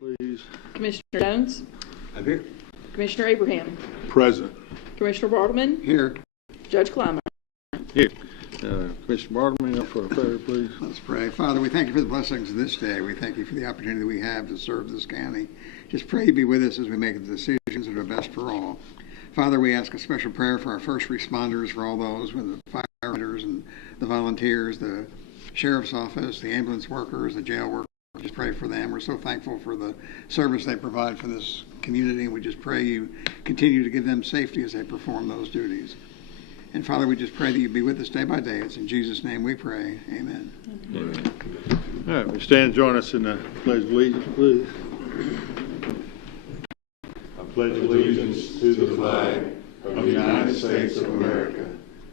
Please. Commissioner Jones? I'm here. Commissioner Abraham? Present. Commissioner Bartleman? Here. Judge Clymer? Here. Commissioner Bartleman, for a prayer, please. Let's pray. Father, we thank you for the blessings of this day. We thank you for the opportunity that we have to serve this county. Just pray you be with us as we make the decisions that are best for all. Father, we ask a special prayer for our first responders, for all those with the firefighters and the volunteers, the sheriff's office, the ambulance workers, the jail workers. Just pray for them. We're so thankful for the service they provide for this community, and we just pray you continue to give them safety as they perform those duties. And Father, we just pray that you be with us day by day. It's in Jesus' name we pray. Amen. Amen. All right, we stand and join us in the Pledge of Allegiance, please. I pledge allegiance to the flag of the United States of America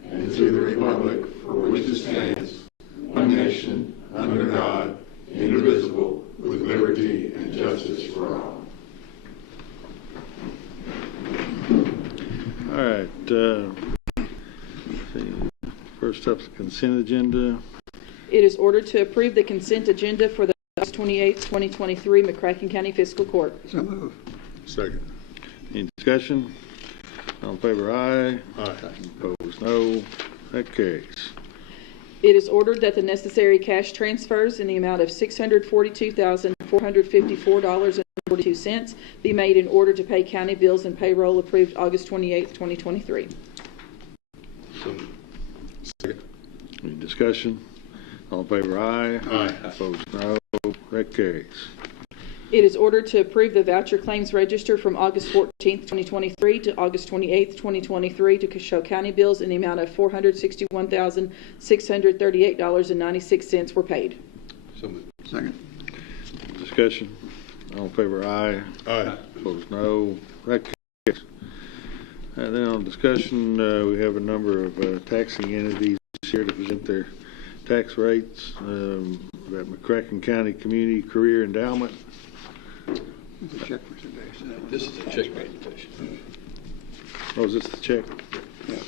and to the republic for which it stands, one nation, under God, indivisible, with liberty and justice for all. All right. First up, the consent agenda. It is ordered to approve the consent agenda for the August 28, 2023 McCracken County Fiscal Court. So move. Second. Any discussion? All in favor, aye. Aye. Opposed, no. That carries. It is ordered that the necessary cash transfers in the amount of $642,454.42 be made in order to pay county bills and payroll approved August 28, 2023. Second. Any discussion? All in favor, aye. Aye. Opposed, no. That carries. It is ordered to approve the voucher claims register from August 14, 2023 to August 28, 2023 to show county bills in the amount of $461,638.96 were paid. So moved. Second. Discussion? All in favor, aye. Aye. Opposed, no. That carries. And then on discussion, we have a number of taxing entities here to present their tax rates. That McCracken County Community Career Endowment. It's a check presentation. This is a check presentation. Oh, is this the check? Yeah.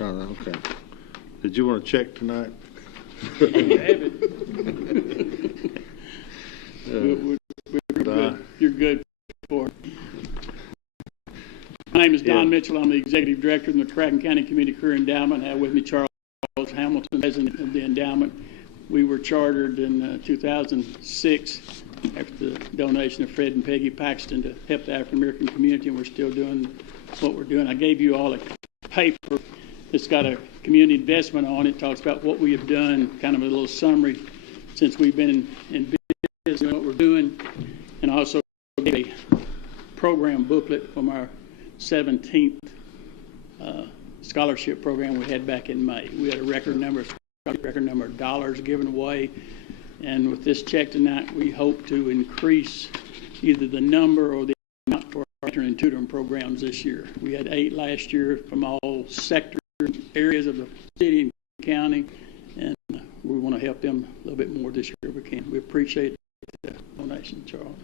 Oh, okay. Did you want a check tonight? You're good for it. My name is Don Mitchell. I'm the Executive Director of the McCracken County Community Career Endowment. I have with me Charles Hamilton, President of the endowment. We were chartered in 2006 after the donation of Fred and Peggy Paxton to help the African American community, and we're still doing what we're doing. I gave you all a paper that's got a community investment on it. Talks about what we have done, kind of a little summary since we've been in business, what we're doing, and also a program booklet from our 17th scholarship program we had back in May. We had a record number of dollars given away, and with this check tonight, we hope to increase either the number or the amount for our mentoring and tutoring programs this year. We had 8 last year from all sectors, areas of the city and county, and we want to help them a little bit more this year if we can. We appreciate the donation, Charles.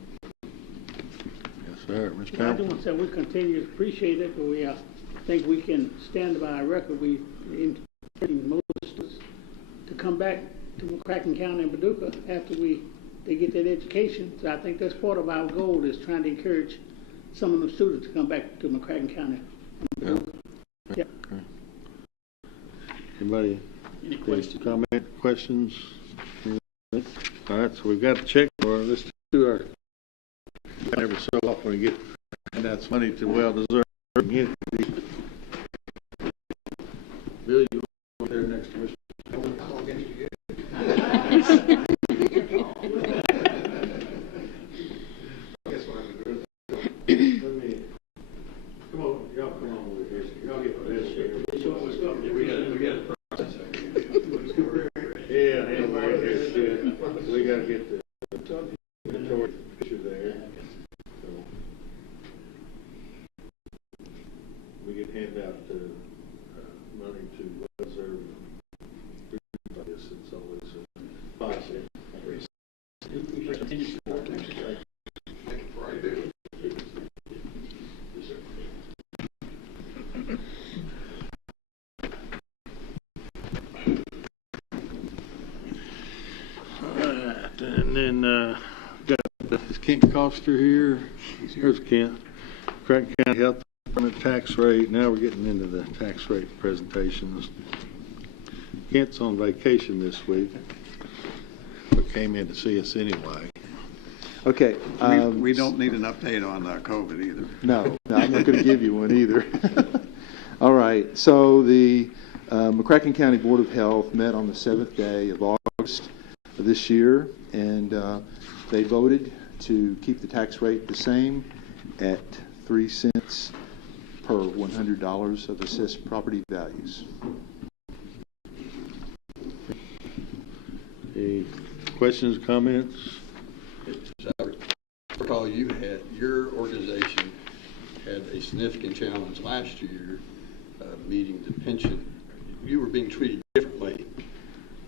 Yes, sir. Mr. I just Hamilton. want to say we continue to appreciate it, but we think we can stand by our record. We encouraging most students to come back to McCracken County and Paducah after they get that education. So I think that's part of our goal, is trying to encourage some of the students to come back to McCracken County. Yeah. Yeah. Okay. Anybody? Any questions? Comment, questions? All right, so we've got the check. Let's do our every so often we get handouts money to well-deserved community. Bill, you over there next to Mr. Come on, y'all come on over here. Y'all get this here. We got a process. Yeah, we got to get the inventory picture there. So we can hand out money to well-deserved groups like this. It's always a process. And then got Is Kent Coster here? Here's Kent. McCracken County Health Department tax rate. Now we're getting into the tax rate presentations. Kent's on vacation this week, but came in to see us anyway. Okay. We don't need an update on COVID either. No, I'm not going to give you one either. All right. So the McCracken County Board of Health met on the 7th day of August of this year, and they voted to keep the tax rate the same at 3 cents per $100 of assessed property values. Any questions, comments? I recall your organization had a significant challenge last year meeting the pension. You were being treated differently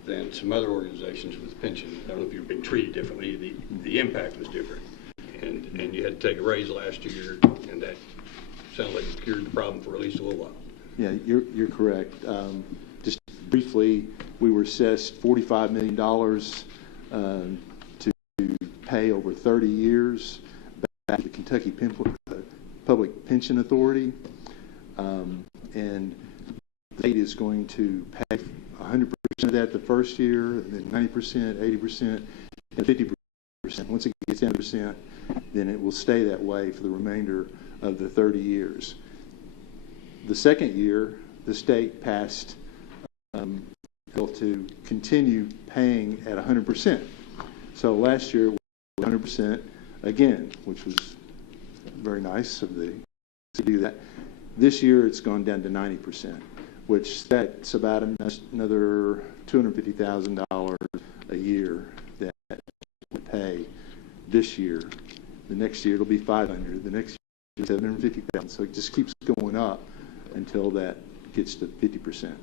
than some other organizations with pension. I don't know if you were being treated differently. The impact was different. And you had to take a raise last year, and that sounds like it cured the problem for at least a little while. Yeah, you're correct. Just briefly, we were assessed $45 million to pay over 30 years back to the Kentucky Public Pension Authority, and the state is going to pay 100% of that the first year, and then 90%, 80%, and 50%. Once it gets down to 10%, then it will stay that way for the remainder of the 30 years. The second year, the state passed a bill to continue paying at 100%. So last year, 100% again, which was very nice of the to do that. This year, it's gone down to 90%, which that's about another $250,000 a year that we pay this year. The next year, it'll be $500,000. The next year, $750,000. So it just keeps going up until that gets to 50%.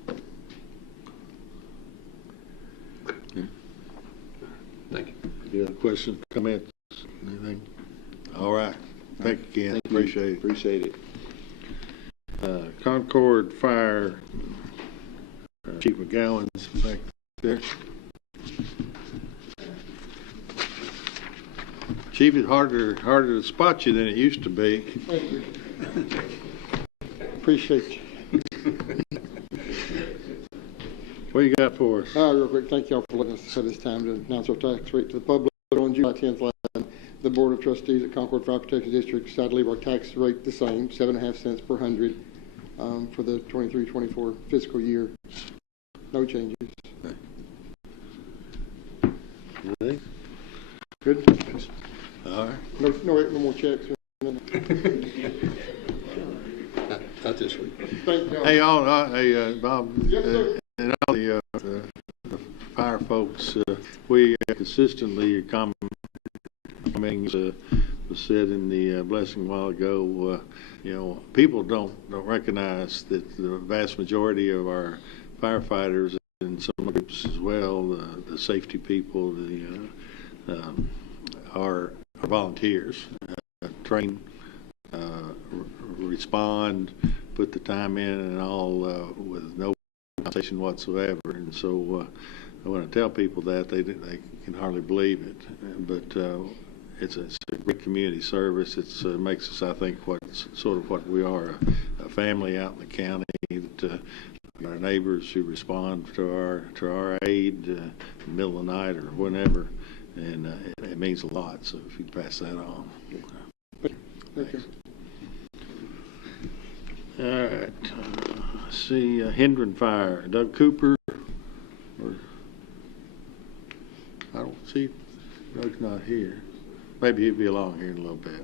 Thank you. Any other questions, comments, anything? All right. Thank you, Ken. Thank you. Appreciate it. Concord Fire, Chief McGowan's back there. Chief, it's harder to spot you than it used to be. Thank you. Appreciate you. What you got for us? Real quick, thank y'all for letting us have this time to announce our tax rate to the public. On July 10th, the Board of Trustees at Concord Fire Protection District decided to leave our tax rate the same, 7.5 cents per hundred, for the 23-24 fiscal year. No changes. Anything? Good. All right. No more checks. Not this week. Thank y'all. Hey, Bob, Yes, sir. and all the fire folks, we consistently commenting was said in the blessing a while ago. People don't recognize that the vast majority of our firefighters and some groups as well, the safety people, are volunteers, train, respond, put the time in, and all with no compensation whatsoever. And so I want to tell people that they can hardly believe it, but it's a great community service. It makes us, I think, what we are, a family out in the county. That our neighbors who respond to our aid in the middle of the night or whenever, and it means a lot. So if you pass that on. Thank you. All right. Let's see, Hendron Fire, Doug Cooper. I don't see, Doug's not here. Maybe he'll be along here in a little bit.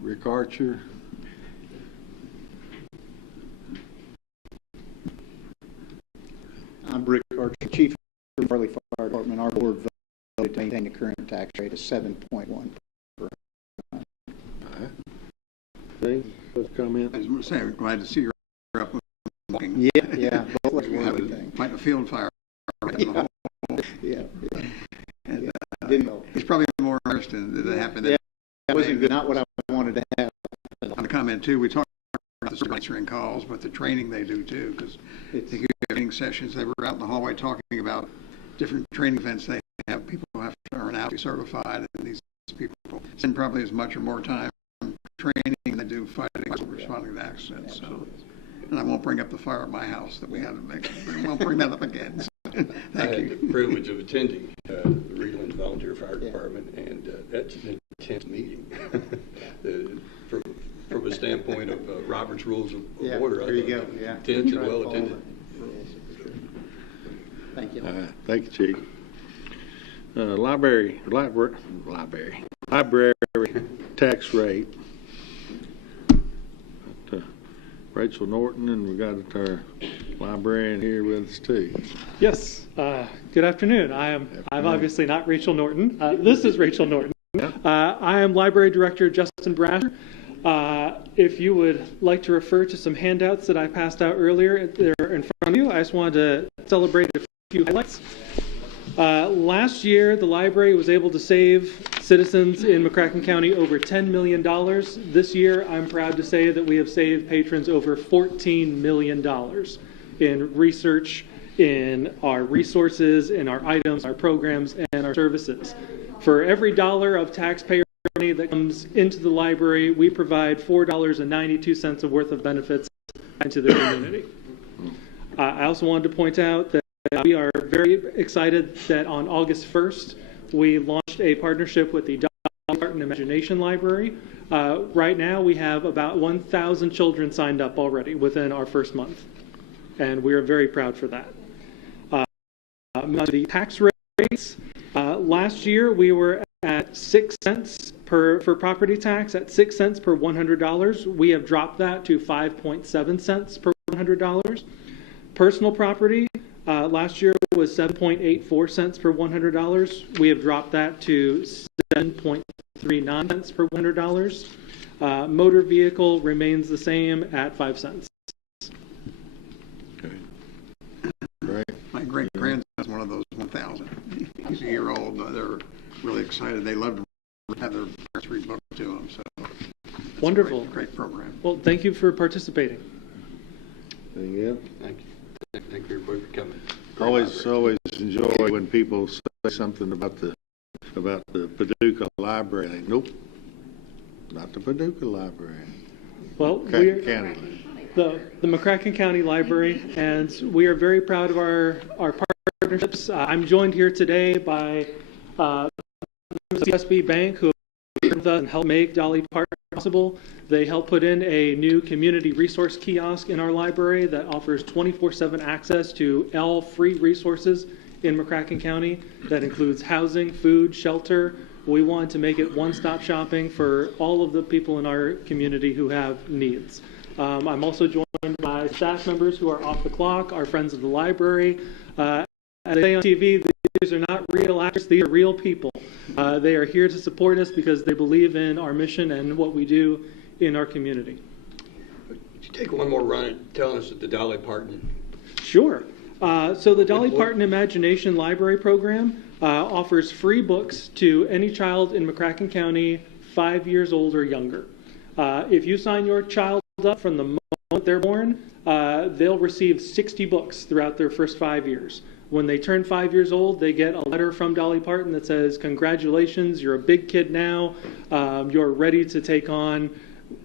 Rick Archer. I'm Rick Archer, Chief of the Farley Fire Department. Our board voted to maintain the current tax rate of 7.1 per month. Thing, comment? I was going to say, I'm glad to see you're up with walking. Yeah, both ways and everything. Fighting a field fire. Yeah. And, Didn't know. he's probably more interested that it happened. Yeah, that wasn't good. Not what I wanted to have. On the comment too, we talked about the answering calls, but the training they do too, because they do training sessions. They were out in the hallway talking about different training events they have. People have to earn out to be certified, and these people spend probably as much or more time training than they do fighting or responding to accidents. So, and I won't bring up the fire at my house that we had to make. I won't bring that up again. So, I thank had you. the privilege of attending the Reedland Volunteer Fire Department, and that's an intense meeting. From a standpoint of Robert's Rules of Order, there you go. Yeah. Intense and well attended. Thank you. Thank you, Chief. Library tax rate. Rachel Norton, and we got our librarian here with us too. Yes. Good afternoon. I'm obviously not Rachel Norton. This is Rachel Norton. I am Library Director Justin Brasher. If you would like to refer to some handouts that I passed out earlier, they're in front of you. I just wanted to celebrate a few highlights. Last year, the library was able to save citizens in McCracken County over $10 million. This year, I'm proud to say that we have saved patrons over $14 million in research, in our resources, in our items, our programs, and our services. For every dollar of taxpayer money that comes into the library, we provide $4.92 worth of benefits into the community. I also wanted to point out that we are very excited that on August 1st, we launched a partnership with the Dolly Parton Imagination Library. Right now, we have about 1,000 children signed up already within our first month, and we are very proud for that. The tax rates, last year we were at 6 cents for property tax, at 6 cents per $100. We have dropped that to 5.7 cents per $100. Personal property, last year was 7.84 cents per $100. We have dropped that to 7.39 cents per $100. Motor vehicle remains the same at 5 cents. Okay. Right. My great grandson is one of those 1,000. He's a year old. They're really excited. They love to have their parents read books to them. So Wonderful. Great program. Well, thank you for participating. Anything else? Thank you. Thank you everybody for coming. Always enjoy when people say something about the Paducah Library. They, nope, not the Paducah Library. Well, McCracken County. the McCracken County Library, and we are very proud of our partnerships. I'm joined here today by CSB Bank, who with us and helped make Dolly Parton possible. They helped put in a new community resource kiosk in our library that offers 24/7 access to all free resources in McCracken County. That includes housing, food, shelter. We want to make it one-stop shopping for all of the people in our community who have needs. I'm also joined by staff members who are off the clock, our friends of the library. As they say on TV, these are not real actors, these are real people. They are here to support us because they believe in our mission and what we do in our community. Would you take one more run at telling us that the Dolly Parton? Sure. So the Dolly Parton Imagination Library Program offers free books to any child in McCracken County 5 years old or younger. If you sign your child up from the moment they're born, they'll receive 60 books throughout their first 5 years. When they turn 5 years old, they get a letter from Dolly Parton that says, "Congratulations, you're a big kid now. You're ready to take on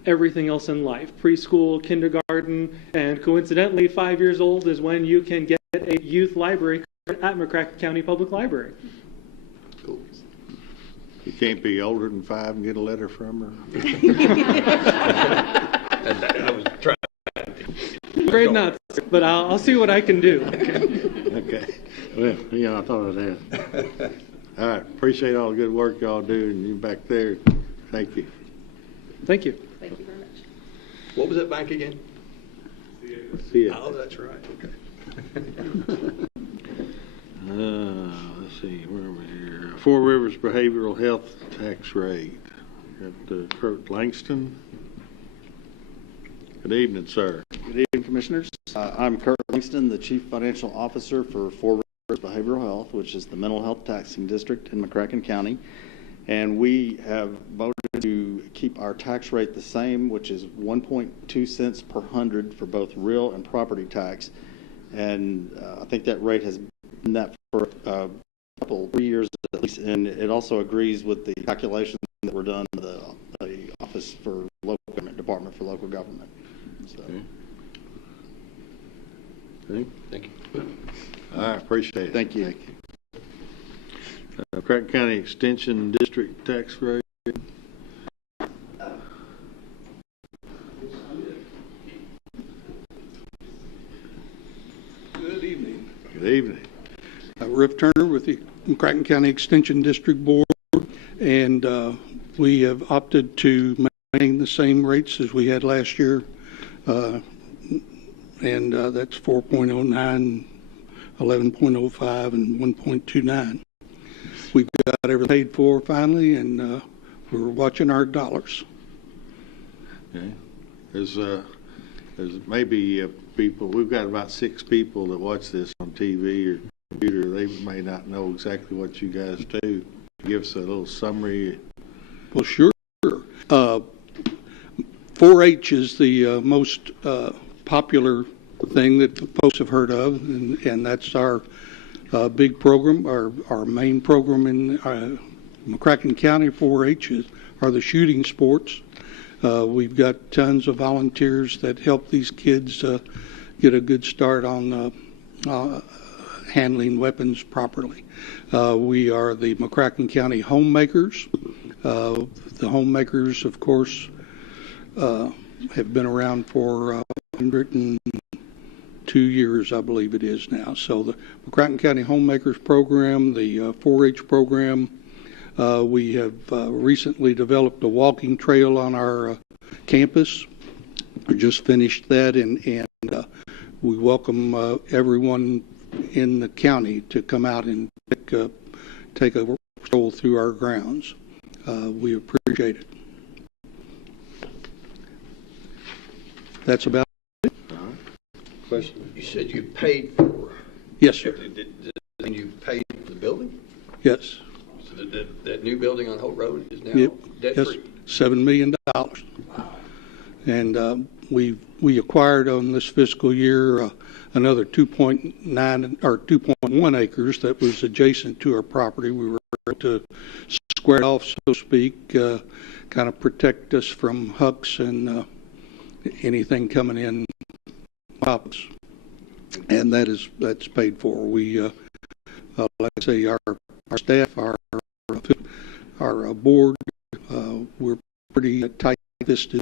everything else in life, preschool, kindergarten," and coincidentally, 5 years old is when you can get a youth library card at McCracken County Public Library. Cool. You can't be older than 5 and get a letter from her. I was trying. Afraid not, but I'll see what I can do. Okay. Well, I thought I'd ask. All right. Appreciate all the good work y'all do, and you back there. Thank you. Thank you. Thank you very much. What was that bank again? See ya. Oh, that's right. Okay. Let's see, where are we here? Four Rivers Behavioral Health Tax Rate. Got Kurt Langston. Good evening, sir. Good evening, Commissioners. I'm Kurt Langston, the Chief Financial Officer for Four Rivers Behavioral Health, which is the mental health taxing district in McCracken County. And we have voted to keep our tax rate the same, which is 1.2 cents per hundred for both real and property tax. And I think that rate has in that for a couple, 3 years at least, and it also agrees with the calculations that were done by the Office for Local Government, Department for Local Government. So. Okay. Thank you. I appreciate it. Thank you. Thank you. Cracken County Extension District tax rate. Good evening. Good evening. Riff Turner with the McCracken County Extension District Board, and we have opted to maintain the same rates as we had last year, and that's 4.09, 11.05, and 1.29. We've got everything paid for finally, and we're watching our dollars. Okay. There's maybe people, we've got about 6 people that watch this on TV or computer. They may not know exactly what you guys do. Give us a little summary. Well, sure. 4-H is the most popular thing that folks have heard of, and that's our big program. Our main program in McCracken County 4-H are the shooting sports. We've got tons of volunteers that help these kids get a good start on handling weapons properly. We are the McCracken County Homemakers. The Homemakers, of course, have been around for 102 years, I believe it is now. So the McCracken County Homemakers program, the 4-H program, we have recently developed a walking trail on our campus. We just finished that, and we welcome everyone in the county to come out and take a stroll through our grounds. We appreciate it. That's about it. Question. You said you paid for. Yes, sir. And you paid for the building? Yes. So that new building on Holt Road is now debt Yes, free? $7 million. And we acquired on this fiscal year another 2.9 or 2.1 acres that was adjacent to our property. We were able to square it off, so to speak, kind of protect us from hucks and anything coming in pops. And that's paid for. We, like I say, our staff, our board, we're pretty tight-fisted.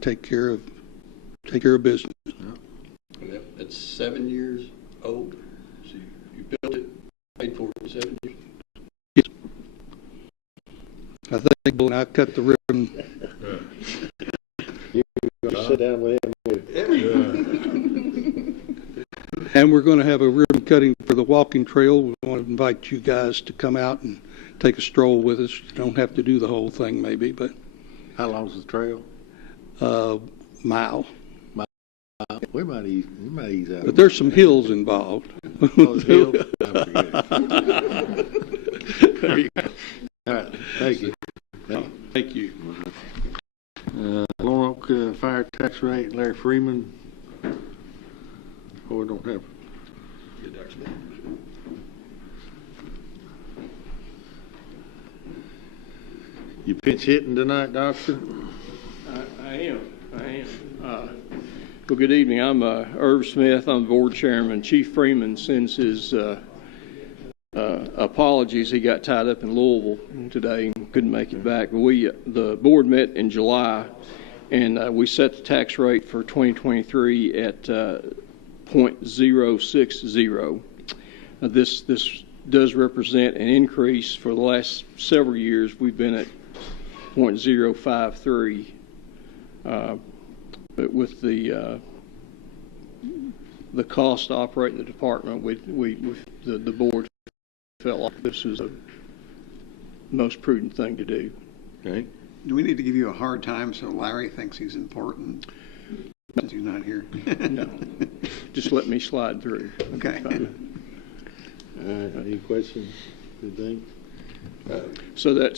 Take care of business. It's 7 years old. So you built it, paid for it in 7 years. Yes. I think when I cut the ribbon. You sit down with him. And we're going to have a ribbon cutting for the walking trail. We want to invite you guys to come out and take a stroll with us. You don't have to do the whole thing, maybe, but. How long's the trail? Mile. We might ease out. But there's some hills involved. Oh, hills? There you go. All right. Thank you. Thank you. Lone Oak fire tax rate, Larry Freeman. Oh, we don't have. You pinch hitting tonight, Doctor? I am. Well, good evening. I'm Irv Smith. I'm the board chairman. Chief Freeman sends his apologies. He got tied up in Louisville today and couldn't make it back. But the board met in July, and we set the tax rate for 2023 at 0.060. This does represent an increase. For the last several years, we've been at 0.053. But with the cost to operate the department, the board felt like this was the most prudent thing to do. Okay. Do we need to give you a hard time so Larry thinks he's important since he's not here? No, just let me slide through. Okay. Any questions? Anything? So that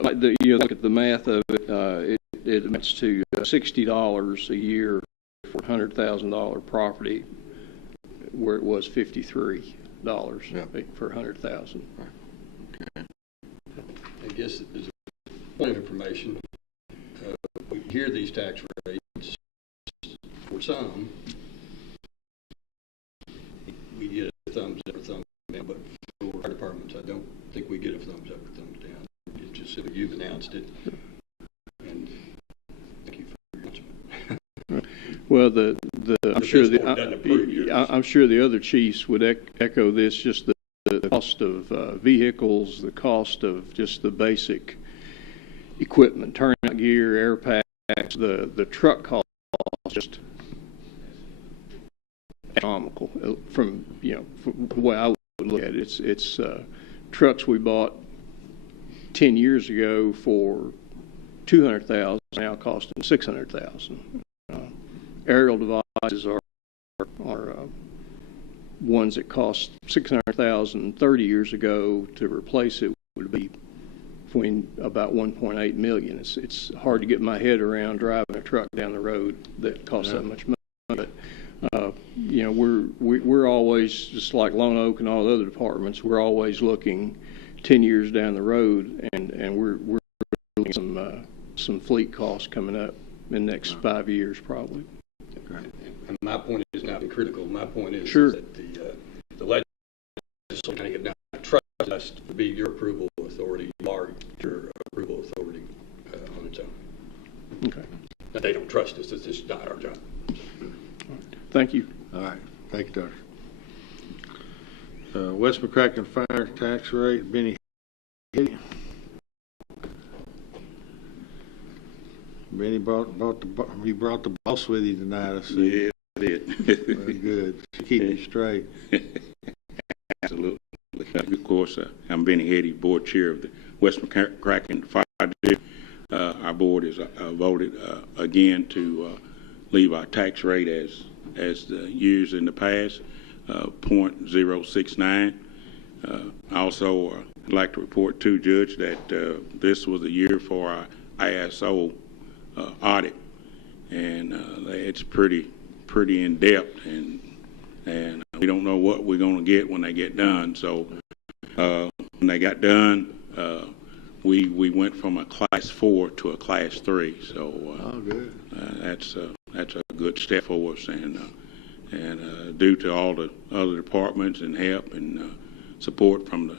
look at the math of it. It amounts to $60 a year for $100,000 property, where it was $53 per 100,000. I guess as a point of information, we hear these tax rates for some. We get a thumbs up or thumbs down, but for our departments, I don't think we get a thumbs up or thumbs down. It's just simply you've announced it, and thank you for your announcement. Well, I'm sure I'm sure the other chiefs would echo this. Just the cost of vehicles, the cost of just the basic equipment, turnout gear, air packs, the truck cost, just astronomical. From the way I would look at it, it's trucks we bought 10 years ago for $200,000 now costing $600,000. Aerial devices are ones that cost $600,000 30 years ago. To replace it would be between about $1.8 million. It's hard to get my head around driving a truck down the road that costs that much money. But we're always, just like Lone Oak and all the other departments, we're always looking 10 years down the road, and we're looking some fleet costs coming up in the next 5 years probably. Right. And my point is not critical. My point is, sure, that the legislature kind of not trust us to be your approval authority, or your approval authority on its own. Okay. That they don't trust us. It's just not our job. Thank you. All right. Thank you, Doctor. West McCracken fire tax rate, Benny. Benny brought the boss with you tonight, I see. Yeah, I did. Very good. Keep you straight. Absolutely. Of course, I'm Benny Heddy, board chair of the West McCracken Fire District. Our board is voted again to leave our tax rate as the years in the past, 0.069. Also, I'd like to report to Judge that this was a year for our ISO audit, and it's pretty in depth, and we don't know what we're going to get when they get done. So when they got done, we went from a class 4 to a class 3. So good. That's a good step for us, and due to all the other departments and help and support from the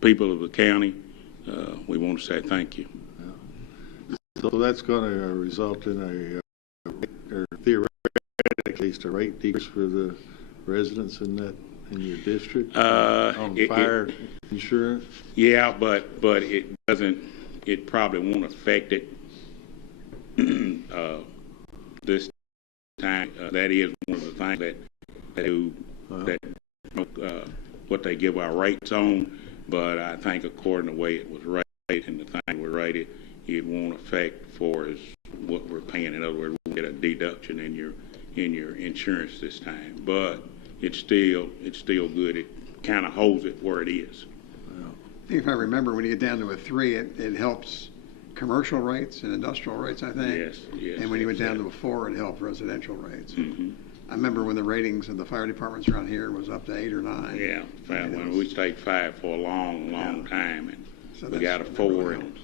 people of the county, we want to say thank you. So that's going to result in or theoretically at least a rate decrease for the residents in your district on fire insurance. Yeah, but it doesn't. It probably won't affect it this time. That is one of the things that do what they give our rates on. But I think according to the way it was rated and the thing we rated, it won't affect for us what we're paying. In other words, we'll get a deduction in your insurance this time. But it's still good. It kind of holds it where it is. If I remember, when you get down to a 3, it helps commercial rates and industrial rates, I think. Yes. And when you went down to a 4, it helped residential rates. Mm-hmm. I remember when the ratings of the fire departments around here was up to 8 or 9. Yeah, when we stayed 5 for a long time, and so we got a 4, really, and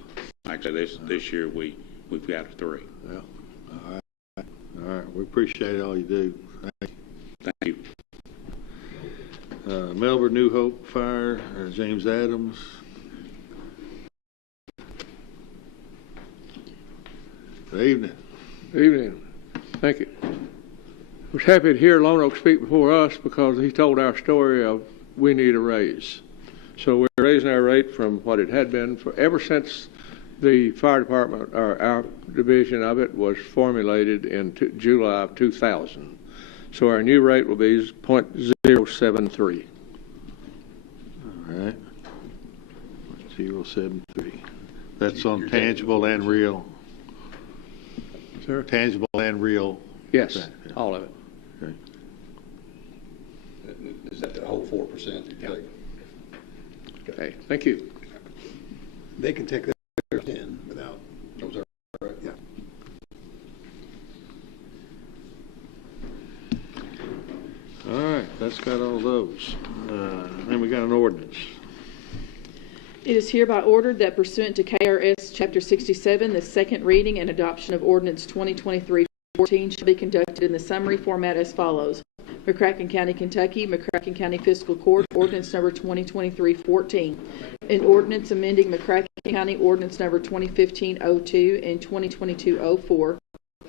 like I said, this year we've got a 3. Yeah. All right. We appreciate all you do. Thank you. Melbourne New Hope Fire, James Adams. Good evening. Good evening. Thank you. I was happy to hear Lone Oak speak before us because he told our story of we need a raise. So we're raising our rate from what it had been for ever since the fire department, or our division of it, was formulated in July of 2000. So our new rate will be 0.073. All right. 0.073. That's on tangible and real. Sir? Tangible and real. Yes, yeah. all of it. Okay. Is that the whole 4%? Yeah. Okay, thank you. They can take that in without. Those are correct. Yeah. All that's got all those. Then we got an ordinance. It is hereby ordered that pursuant to KRS Chapter 67, the second reading and adoption of ordinance 2023-14 shall be conducted in the summary format as follows. McCracken County, Kentucky, McCracken County Fiscal Court, ordinance number 2023-14. An ordinance amending McCracken County ordinance number 2015-02 and 2022-04,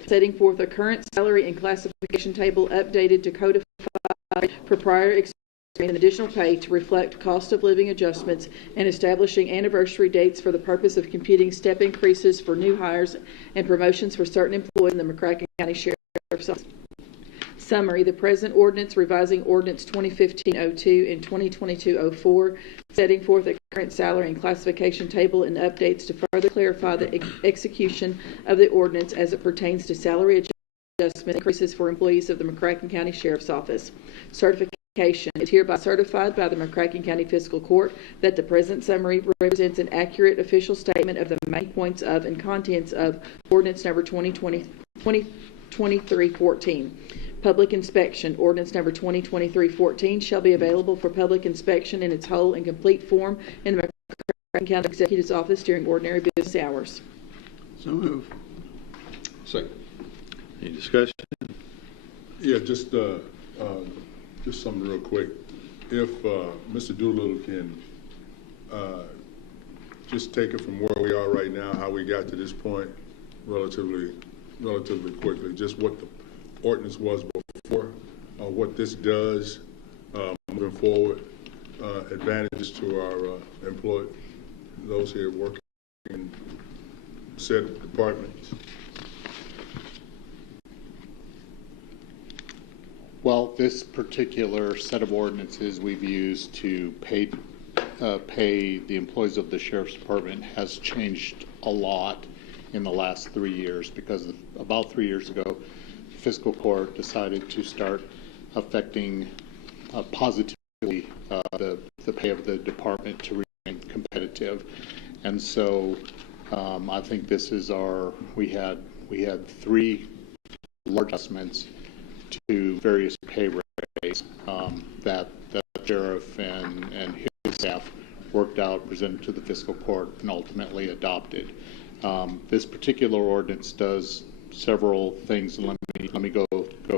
setting forth a current salary and classification table updated to codify for prior experience and additional pay to reflect cost of living adjustments, and establishing anniversary dates for the purpose of computing step increases for new hires and promotions for certain employees in the McCracken County Sheriff's Office. Summary: the present ordinance revising ordinance 2015-02 and 2022-04, setting forth a current salary and classification table and updates to further clarify the execution of the ordinance as it pertains to salary adjustment increases for employees of the McCracken County Sheriff's Office. Certification: it is hereby certified by the McCracken County Fiscal Court that the present summary represents an accurate official statement of the main points of and contents of ordinance number 2023-14. Public inspection. Ordinance number 2023-14 shall be available for public inspection in its whole and complete form in the McCracken County Executive's Office during ordinary business hours. So move. Second. Any discussion? Yeah, just something real quick. If Mr. Doolittle can just take it from where we are right now, how we got to this point, relatively quickly, just what the ordinance was before, what this does moving forward, advantages to our employees, those here working in said departments. Well, this particular set of ordinances we've used to pay the employees of the Sheriff's Department has changed a lot in the last 3 years, because about 3 years ago, Fiscal Court decided to start affecting positively the pay of the department to remain competitive. And so I think this is we had 3 large adjustments to various pay rates that the sheriff and his staff worked out, presented to the Fiscal Court, and ultimately adopted. This particular ordinance does several things, and let me go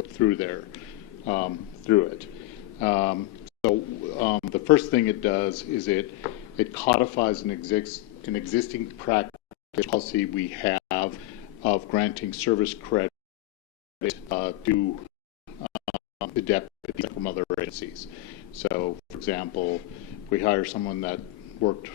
through it. The first thing it does is it codifies an existing practice policy we have of granting service credit to the deputies from other agencies. So, for example, we hire someone that worked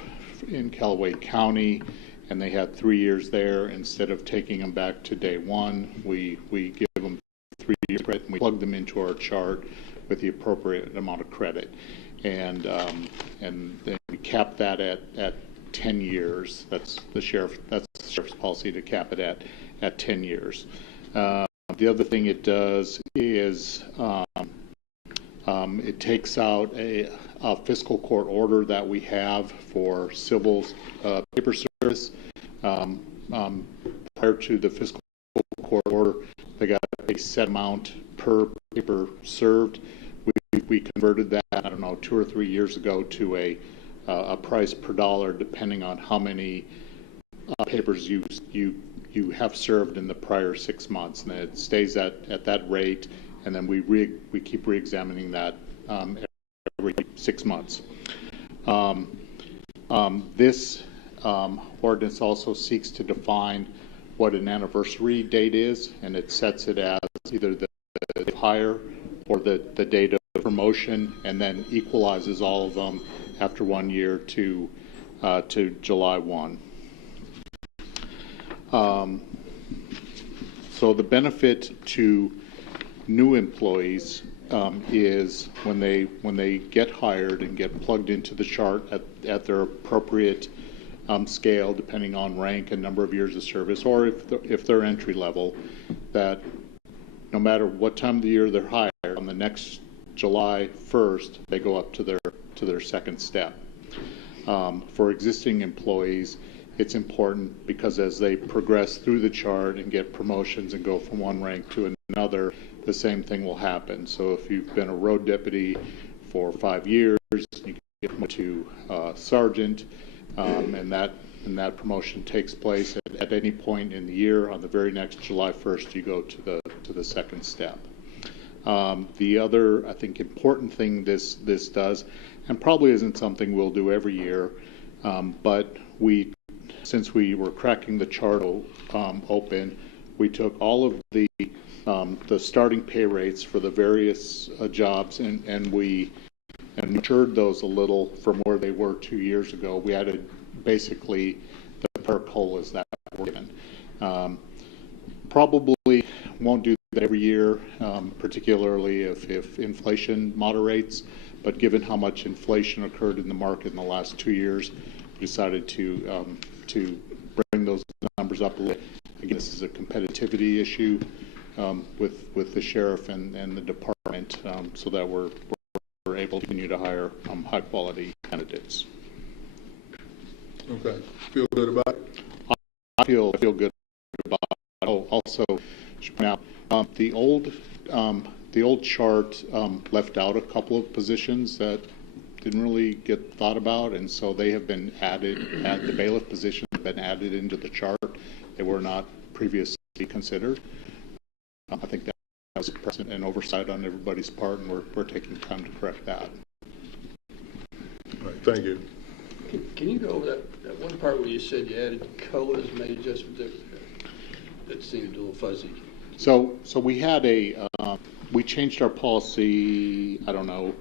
in Callaway County and they had 3 years there. Instead of taking them back to day one, we give them 3 years credit, and we plug them into our chart with the appropriate amount of credit. And then we cap that at 10 years. That's the sheriff's policy, to cap it at 10 years. The other thing it does is it takes out a fiscal court order that we have for civil paper service. Prior to the fiscal court order, they got a set amount per paper served. We converted that, I don't know, 2 or 3 years ago to a price per dollar, depending on how many papers you have served in the prior 6 months, and it stays at that rate, and then we keep re-examining that every 6 months. This ordinance also seeks to define what an anniversary date is, and it sets it as either the hire or the date of promotion, and then equalizes all of them after 1 year to July 1. So the benefit to new employees is when they get hired and get plugged into the chart at their appropriate scale, depending on rank and number of years of service, or if they're entry level, that no matter what time of the year they're hired, on the next July 1st, they go up to their second step. For existing employees, it's important because as they progress through the chart and get promotions and go from one rank to another, another, the same thing will happen. So if you've been a road deputy for 5 years, you get promoted to sergeant, and that promotion takes place at any point in the year. On the very next July 1st, you go to the second step. The other, I think, important thing this does, and probably isn't something we'll do every year, but since we were cracking the chart open, we took all of the starting pay rates for the various jobs, and we matured those a little from where they were 2 years ago. We added basically the per COLAs that were given. Probably won't do that every year, particularly if inflation moderates, but given how much inflation occurred in the market in the last 2 years, we decided to bring those numbers up a little. Again, this is a competitivity issue with the sheriff and the department, so that we're able to continue to hire high quality candidates. Okay. Feel good about it? I feel good about it. Also, now the old chart left out a couple of positions that didn't really get thought about, and so they have been added. The bailiff position have been added into the chart. They were not previously considered. I think that was an oversight on everybody's part, and we're taking time to correct that. All right, thank you. Can you go over that one part where you said you added COLAs, made adjustments that seemed a little fuzzy? So we had we changed our policy, I don't know,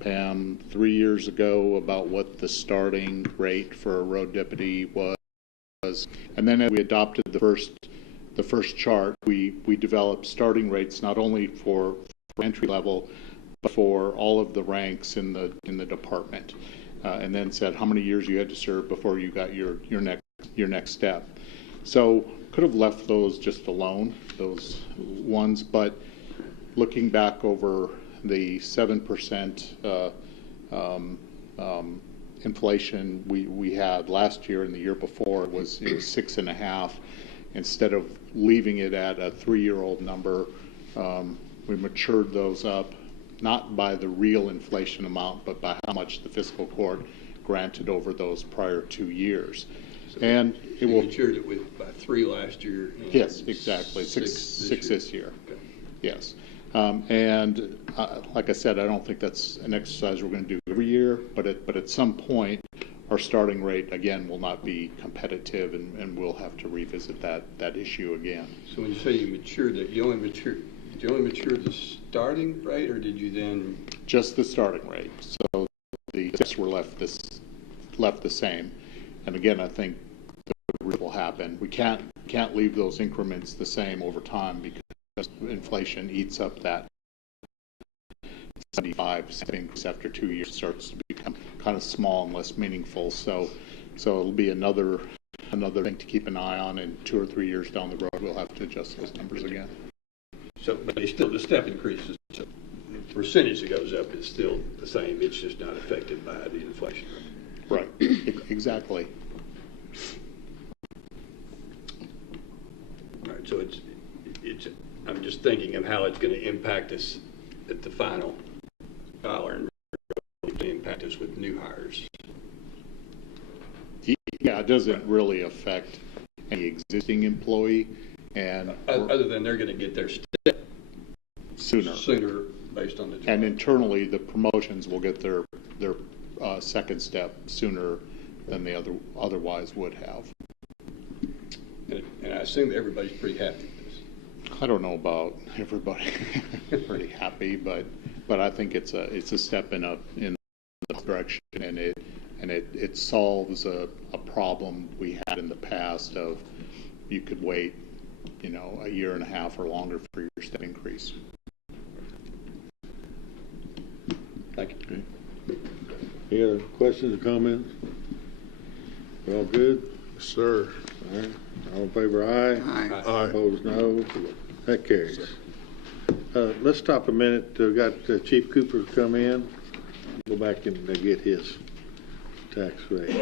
Pam, 3 years ago about what the starting rate for a road deputy was. And then as we adopted the first chart, we developed starting rates not only for entry level, but for all of the ranks in the department. And then said how many years you had to serve before you got your next step. So could have left those just alone, those ones, but looking back over the 7% inflation we had last year and the year before, it was 6.5. Instead of leaving it at a 3-year-old number, we matured those up, not by the real inflation amount, but by how much the fiscal court granted over those prior 2 years. So and it will matured it by 3 last year. And yes, exactly. Six this year. Okay. Yes. And like I said, I don't think that's an exercise we're going to do every year, but at some point, our starting rate, again, will not be competitive, and we'll have to revisit that issue again. So when you say you matured it, did you only mature the starting rate, or did you then? Just the starting rate. So the steps were left the same. And again, I think that will happen. We can't leave those increments the same over time because inflation eats up that 75% increase after 2 years, starts to become kind of small and less meaningful. So it'll be another thing to keep an eye on, and 2 or 3 years down the road, we'll have to adjust those numbers again. So, but the step increases. So the percentage that goes up is still the same. It's just not affected by the inflation rate. Right. Exactly. All right. So it's. I'm just thinking of how it's going to impact us at the final dollar, and really impact us with new hires. Yeah, it doesn't really affect any existing employee, and other than they're going to get their step sooner based on the job. And internally, the promotions will get their second step sooner than they otherwise would have. And I assume that everybody's pretty happy with this. I don't know about everybody pretty happy, but I think it's a step in the direction, and it solves a problem we had in the past of you could wait, a year and a half or longer for your step increase. Thank you. Any other questions or comments? We're all good? Yes, sir. All right. All in favor, aye. Aye. Aye. Opposed, no. That carries. Let's stop a minute. We've got Chief Cooper come in. Go back and get his tax rate.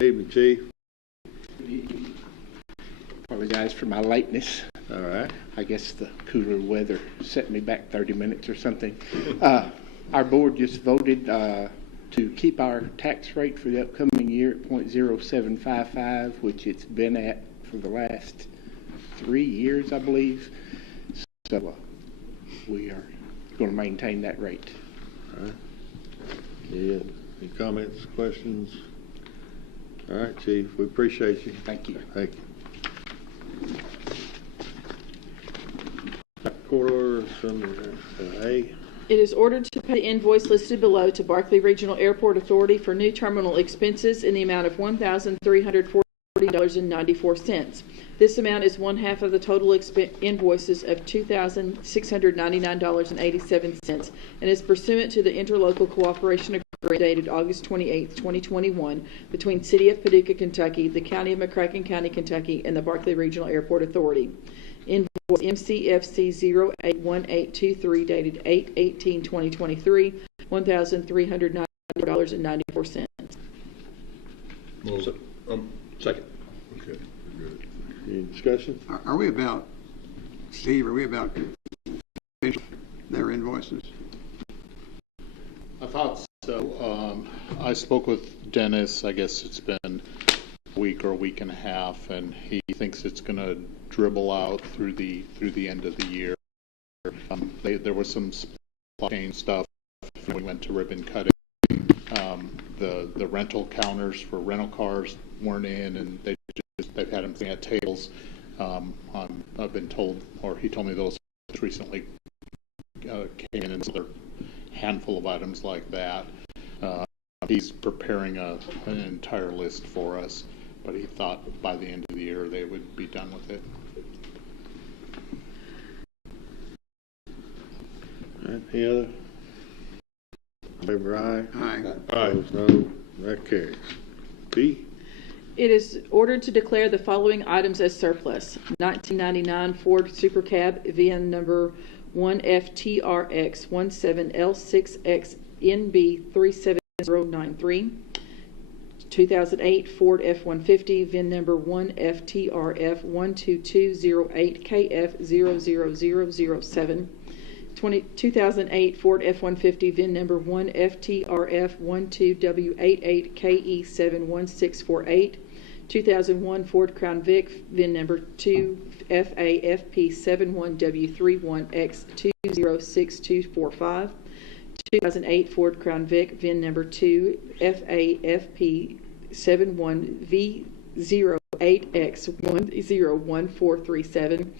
Evening, Chief. Apologize for my lateness. All right. I guess the cooler weather set me back 30 minutes or something. Our board just voted to keep our tax rate for the upcoming year at 0.0755, which it's been at for the last 3 years, I believe. So we are going to maintain that rate. All right. Yeah. Any comments, questions? All right, Chief, we appreciate you. Thank you. Thank you. Court order under A. It is ordered to pay the invoice listed below to Barkley Regional Airport Authority for new terminal expenses in the amount of $1,340.94. This amount is one half of the total invoices of $2,699.87 and is pursuant to the interlocal cooperation agreement dated August 28, 2021 between City of Paducah, Kentucky, the County of McCracken County, Kentucky, and the Barkley Regional Airport Authority. Invoice MCFC 081823 dated 8/18/2023, $1,390.94. Second. Okay. Any discussion? Are we about, Steve, are we about their invoices? I thought so. I spoke with Dennis, I guess it's been a week or a week and a half, and he thinks it's going to dribble out through the end of the year. There was some supply chain stuff when we went to ribbon cutting. The rental counters for rental cars weren't in, and they've had them at tables. I've been told, or he told me those recently came in, and another handful of items like that. He's preparing an entire list for us, but he thought by the end of the year they would be done with it. All right, any other? Favor aye. Aye. Opposed, no. That carries. B. It is ordered to declare the following items as surplus. 1999 Ford Super Cab VIN number 1FTRX17L6XNB37093. 2008 Ford F-150 VIN number 1FTRF12208KF00007. 2008 Ford F-150 VIN number 1FTRF12W88KE71648. 2001 Ford Crown Vic VIN number 2FAFP71W31X206245. 2008 Ford Crown Vic VIN number 2FAFP71V08X101437.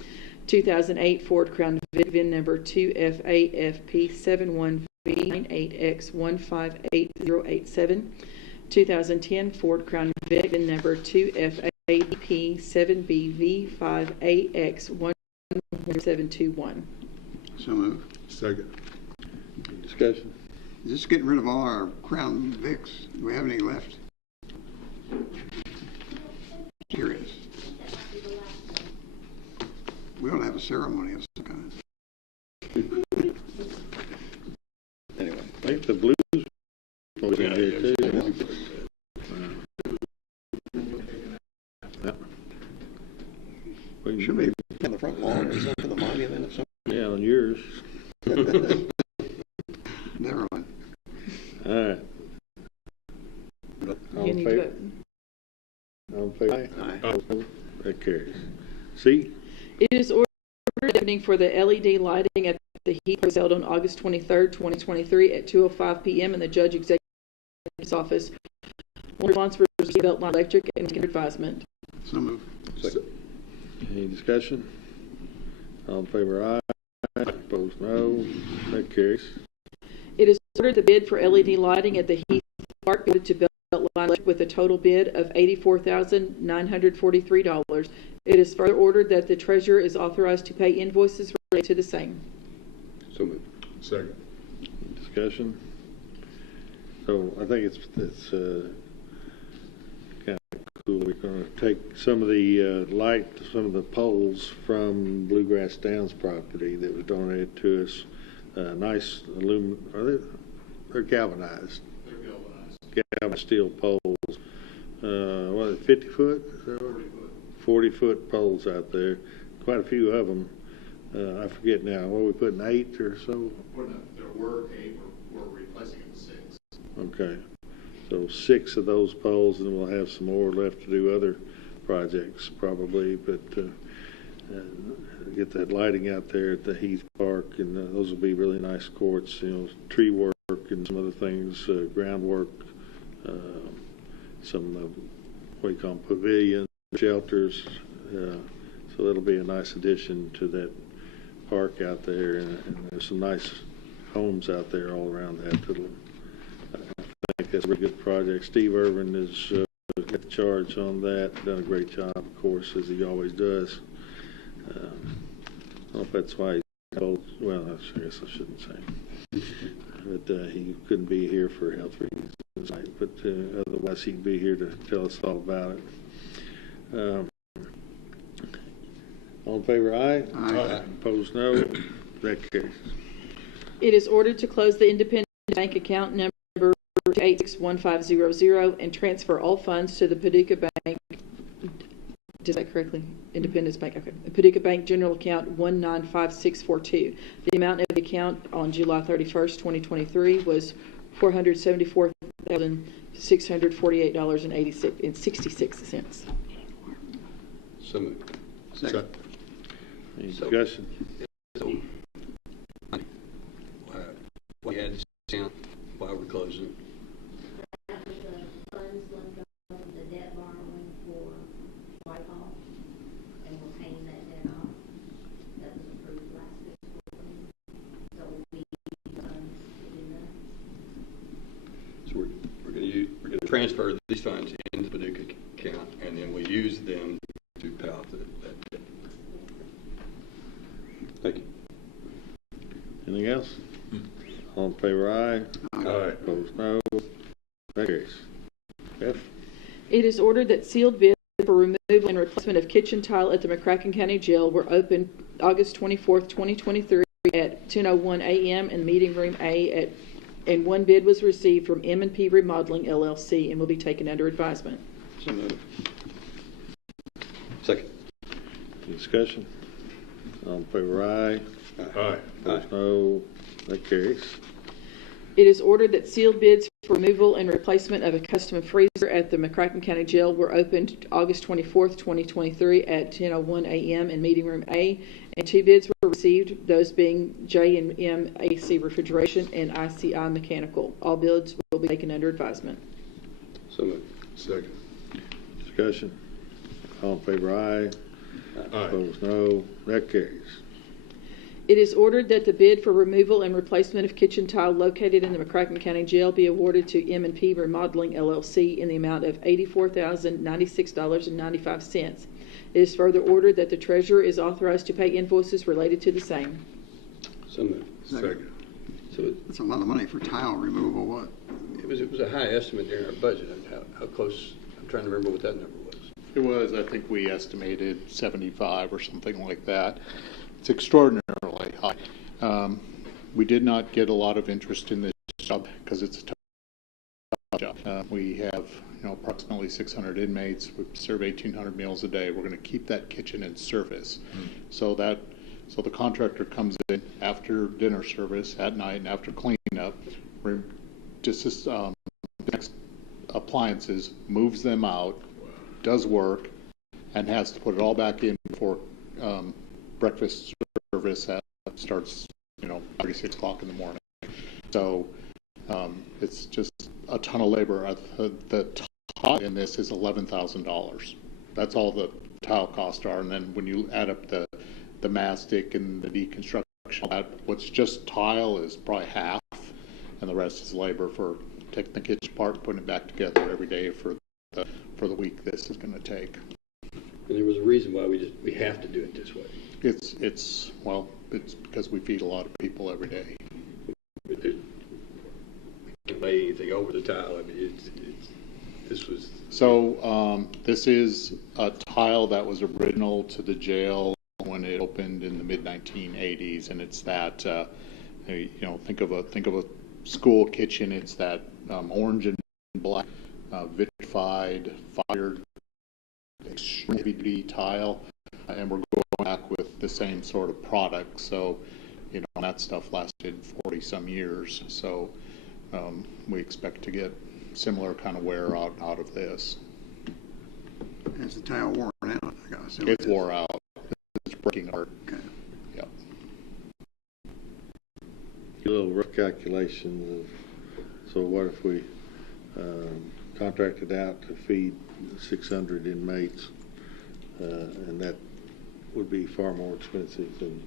2008 Ford Crown Vic VIN number 2FAFP71V98X158087. 2010 Ford Crown Vic VIN number 2FADP7BV5AX1721. So moved. Second. Any discussion? Is this getting rid of all our Crown Vics? Do we have any left? Curious. We don't have a ceremony of some kind. Anyway, I think the blues was in here too. Should be on the front lawn or something, the monument or something. Yeah, on yours. Never mind. All right. All in favor? All in favor? Aye. That carries. C. It is ordered opening for the LED lighting at the Heath was held on August 23rd, 2023 at 2:05 p.m. in the Judge Executive's office. Response for Beltline Electric and advisement. So moved. Second. Any discussion? All in favor, aye. Opposed, no. That carries. It is ordered the bid for LED lighting at the Heath Park bid to Beltline Electric with a total bid of $84,943. It is further ordered that the treasurer is authorized to pay invoices related to the same. So moved. Second. Discussion? So I think it's kind of cool. We're going to take some of the some of the poles from Bluegrass Downs property that was donated to us. Nice aluminum. They're galvanized. They're galvanized. Galvanized steel poles. What is it, 50 foot? 40 foot. 40 foot poles out there. Of quite a few of them. I forget now, what are we putting, 8 or so? There were 8, we're replacing it with 6. Okay, so 6 of those poles, and we'll have some more left to do other projects probably, but get that lighting out there at the Heath Park, and those will be really nice courts, you know, tree work and some other things, groundwork, some, what do you call them, pavilions, shelters, so it'll be a nice addition to that park out there, and there's some nice homes out there all around that. I think that's a really good project. Steve Irvin has got the charge on that, done a great job, of course, as he always does. I don't know if that's why he's told, well, I guess I shouldn't say, but he couldn't be here for health reasons tonight, but otherwise he'd be here to tell us all about it. All in favor, aye? Aye. Opposed, no. That carries. It is ordered to close the Independent Bank account number 2861500 and transfer all funds to the Paducah Bank. Did that correctly? Independence Bank. Okay. The Paducah Bank General Account 195642. The amount of the account on July 31st, 2023 was $474,648.66. So moved. Second. Any discussion? So, we had this account while we're closing. The funds left over from the debt borrowing for Whitehall, and we're paying that debt off. That was approved last fiscal year. So we need funds to do that. So we're going to transfer these funds into the Paducah account, and then we use them to pay off that debt. Thank you. Anything else? All in favor, aye? Aye. Opposed, no. That carries. F. It is ordered that sealed bids for removal and replacement of kitchen tile at the McCracken County Jail were opened August 24th, 2023 at 10:01 a.m. in Meeting Room A and one bid was received from M&P Remodeling LLC and will be taken under advisement. So moved. Second. Any discussion? All in favor, aye? Aye. Opposed, no. That carries. It is ordered that sealed bids for removal and replacement of a custom freezer at the McCracken County Jail were opened August 24th, 2023 at 10:01 a.m. in Meeting Room A, and 2 bids were received, those being J&M AC Refrigeration and ICI Mechanical. All bids will be taken under advisement. So moved. Second. Discussion? All in favor, aye? Opposed, no. That carries. It is ordered that the bid for removal and replacement of kitchen tile located in the McCracken County Jail be awarded to M&P Remodeling LLC in the amount of $84,096.95. It is further ordered that the treasurer is authorized to pay invoices related to the same. So moved. Second. So That's a lot of money for tile removal. What? it was a high estimate during our budget. How close? I'm trying to remember what that number was. It was, I think we estimated 75 or something like that. It's extraordinarily high. We did not get a lot of interest in this job because it's a tough job. We have, approximately 600 inmates. We serve 1,800 meals a day. We're going to keep that kitchen in service. So the contractor comes in after dinner service at night and after cleanup, just next appliances, moves them out, does work, and has to put it all back in before breakfast service starts, 36 o'clock in the morning. So it's just a ton of labor. The tile in this is $11,000. That's all the tile costs are. And then when you add up the mastic and the deconstruction, what's just tile is probably half, and the rest is labor for taking the kitchen apart and putting it back together every day for the week this is going to take. And there was a reason why we have to do it this way. It's because we feed a lot of people every day. We can't lay anything over the tile. I mean, this was. So this is a tile that was original to the jail when it opened in the mid-1980s, and it's that think of a school kitchen. It's that orange and black vitrified, fired, extremely heavy tile. and we're going back with the same sort of product. So, you know, that stuff lasted 40 some years. So we expect to get similar kind of wear out of this. Has the tile worn out? I gotta assume It's wore out. It's breaking apart. Okay. Yep. A little rough calculation of, so what if we contracted out to feed 600 inmates, and that would be far more expensive than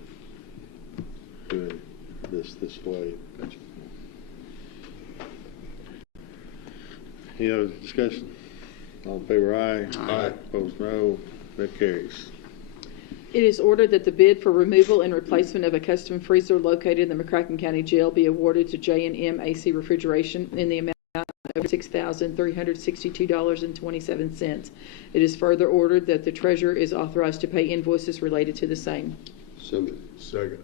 doing this way. Gotcha. Any other discussion? All in favor, aye. Aye. Opposed, no. That carries. It is ordered that the bid for removal and replacement of a custom freezer located in the McCracken County Jail be awarded to J&M AC Refrigeration in the amount of $6,362.27. It is further ordered that the treasurer is authorized to pay invoices related to the same. So moved. Second.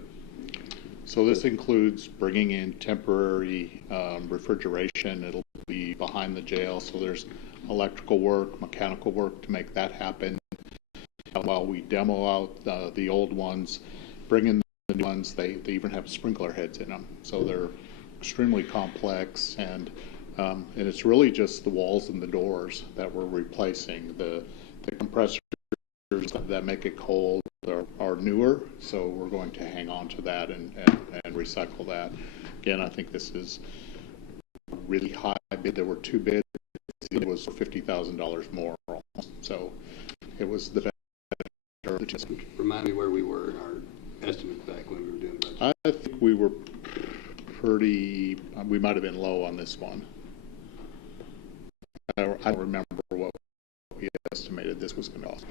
So this includes bringing in temporary refrigeration. It'll be behind the jail, so there's electrical work, mechanical work to make that happen. While we demo out the old ones, bring in the new ones, they even have sprinkler heads in them. So they're extremely complex, and it's really just the walls and the doors that we're replacing. The compressors that make it cold are newer, so we're going to hang on to that and recycle that. Again, I think this is a really high bid. There were two bids. It was $50,000 more, so it was the best. Remind me where we were in our estimate back when we were doing budget. I think we were we might have been low on this one. I don't remember what we estimated this was going to cost.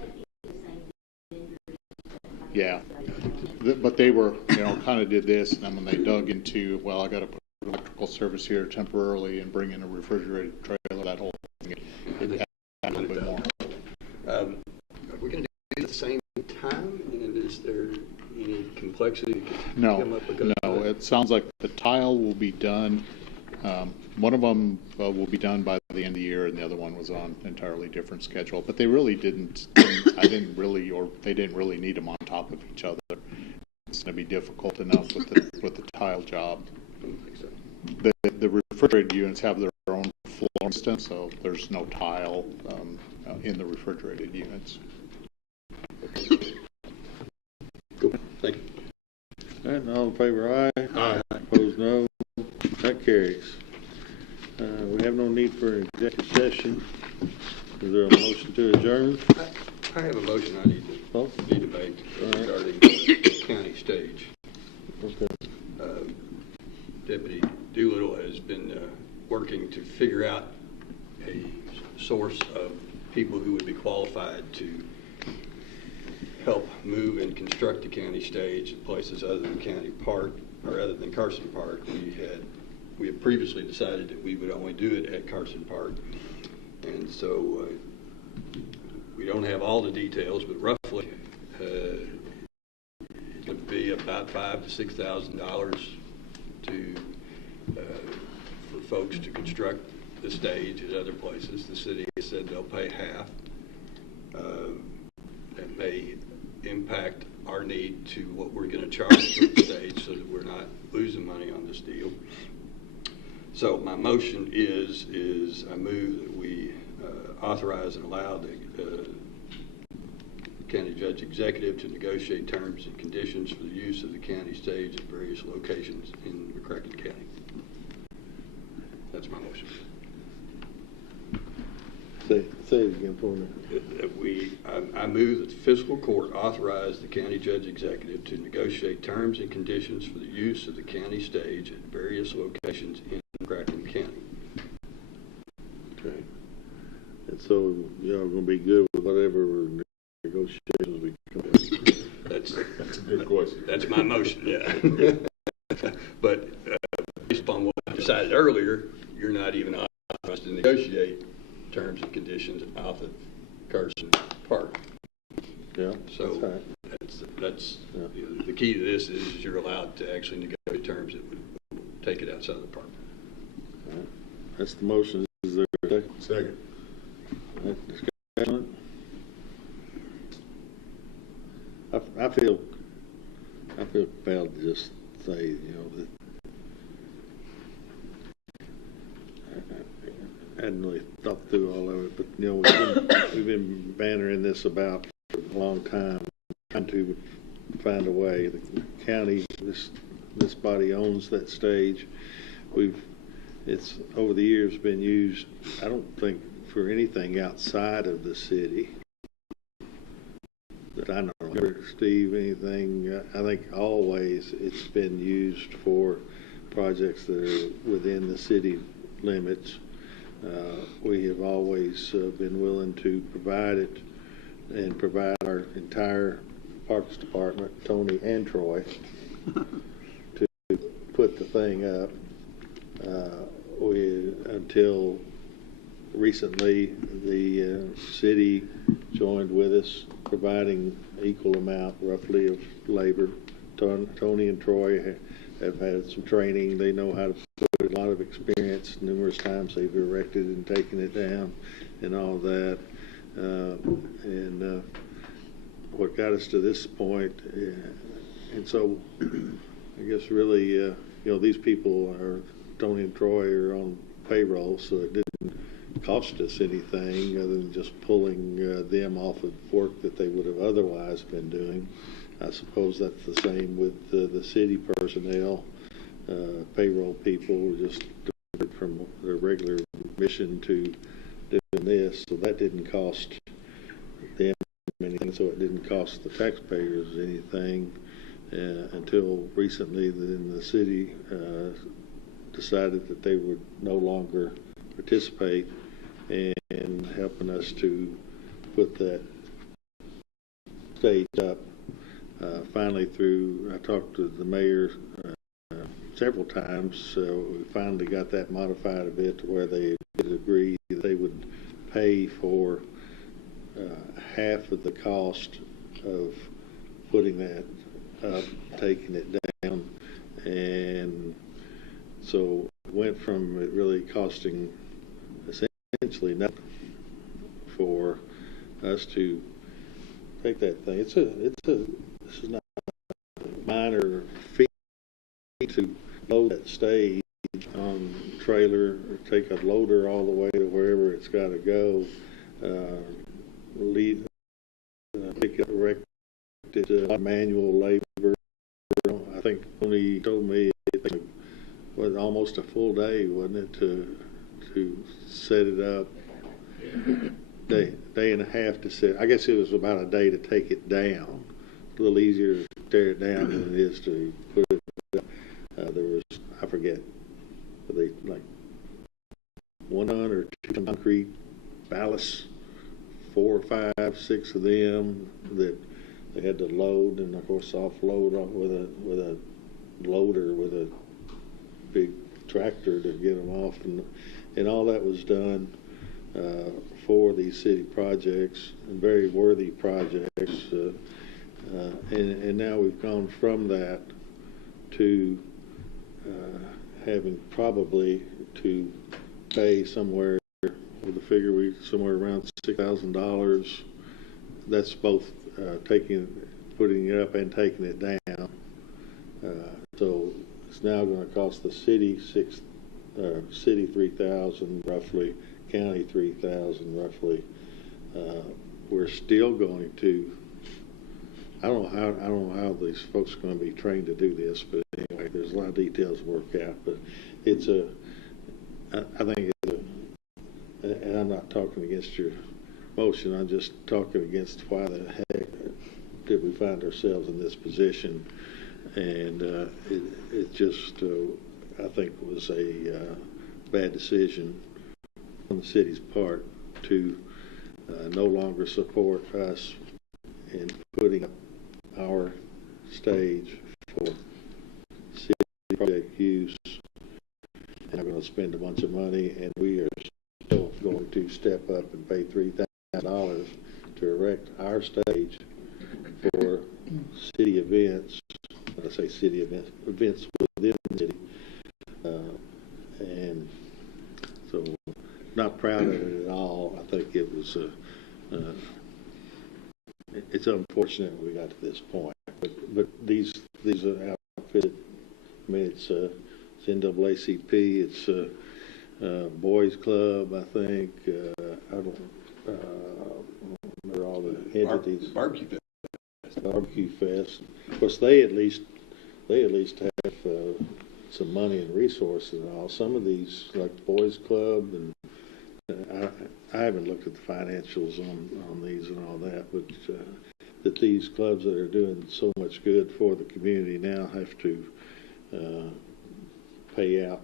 Yeah, but they were, kind of did this, and then when they dug into, well, I got to put electrical service here temporarily and bring in a refrigerated trailer, that whole thing, it had a little bit more. Are we going to do it at the same time? And is there any complexity to come up with? No. It sounds like the tile will be done. One of them will be done by the end of the year, and the other one was on an entirely different schedule. But they really didn't. They didn't really need them on top of each other. It's going to be difficult enough with the tile job. I don't think so. The refrigerated units have their own floor system, so there's no tile in the refrigerated units. Cool. Thank you. All right, all in favor, aye. Aye. Opposed, no. That carries. We have no need for an executive session. Is there a motion to adjourn? I have a motion I need to make regarding county stage. Okay. Deputy Doolittle has been working to figure out a source of people who would be qualified to help move and construct the county stage at places other than County Park, or other than Carson Park. We had previously decided that we would only do it at Carson Park, and so we don't have all the details, but roughly it would be about $5,000 to $6,000 for folks to construct the stage at other places. The city has said they'll pay half. That may impact our need to what we're going to charge for the stage, so that we're not losing money on this deal. So my motion is I move that we authorize and allow the county judge executive to negotiate terms and conditions for the use of the county stage at various locations in McCracken County. That's my motion. Say it again for me. I move that the fiscal court authorize the county judge executive to negotiate terms and conditions for the use of the county stage at various locations in McCracken County. Okay. And so y'all are going to be good with whatever negotiations we come to. That's a good question. That's my motion, yeah. But based upon what I decided earlier, you're not even authorized to negotiate terms and conditions off of Carson Park. Yeah. So that's the key to this is you're allowed to actually negotiate terms that would take it outside the park. All right. That's the motion. Is there a second? Second. All right, discussion. feel compelled to just say, that I hadn't really thought through all of it, but, we've been bantering this about for a long time, trying to find a way. The county, this body owns that stage. It's over the years been used, I don't think, for anything outside of the city that I know. Steve, anything? I think always it's been used for projects that are within the city limits. We have always been willing to provide it and provide our entire Parks Department, Tony and Troy, to put the thing up. Until recently, the city joined with us, providing equal amount, roughly, of labor. Tony and Troy have had some training. They know how to put a lot of experience. Numerous times they've erected and taken it down and all that. What got us to this point, and so I guess really, these people are, Tony and Troy are on payroll, so it didn't cost us anything other than just pulling them off of work that they would have otherwise been doing. I suppose that's the same with the city personnel. Payroll people were just diverted from their regular mission to doing this, so that didn't cost them anything, so it didn't cost the taxpayers anything until recently. Then the city decided that they would no longer participate in helping us to put that stage up. Finally, I talked to the mayor several times, so we finally got that modified a bit to where they did agree that they would pay for half of the cost of putting that up, taking it down, and so it went from it really costing essentially nothing for us to take that thing. This is not a minor fee to load that stage on trailer, or take a loader all the way to wherever it's got to go, pick up, erect it, manual labor. I think Tony told me it was almost a full day, wasn't it, to set it up? Day and a half to set. I guess it was about a day to take it down. A little easier to tear it down than it is to put it up. There was, I forget, were they like 1 ton or 2 ton concrete ballasts, 4 or 5, 6 of them that they had to load, and of course offload with a loader with a big tractor to get them off, and all that was done for these city projects, and very worthy projects. And now we've gone from that to having probably to pay somewhere, with the figure somewhere around $6,000. That's both putting it up and taking it down. So it's now going to cost the city $3,000 roughly, county $3,000 roughly. We're still going to. I don't know how these folks are going to be trained to do this, but anyway, there's a lot of details to work out. But I think and I'm not talking against your motion. I'm just talking against why the heck did we find ourselves in this position, and it just I think was a bad decision on the city's part to no longer support us in putting up our stage for city project use. And we're going to spend a bunch of money, and we are still going to step up and pay $3,000 to erect our stage for city events. When I say city events within the city. And so, not proud of it at all. I think it was it's unfortunate we got to this point. but these are outfitted. I mean, it's NAACP, it's Boys Club, I think. I don't remember all the entities. Barbecue Fest. Barbecue Fest. Of course, they at least have some money and resources and all. Some of these, like Boys Club, and I haven't looked at the financials on these and all that, but that these clubs that are doing so much good for the community now have to pay out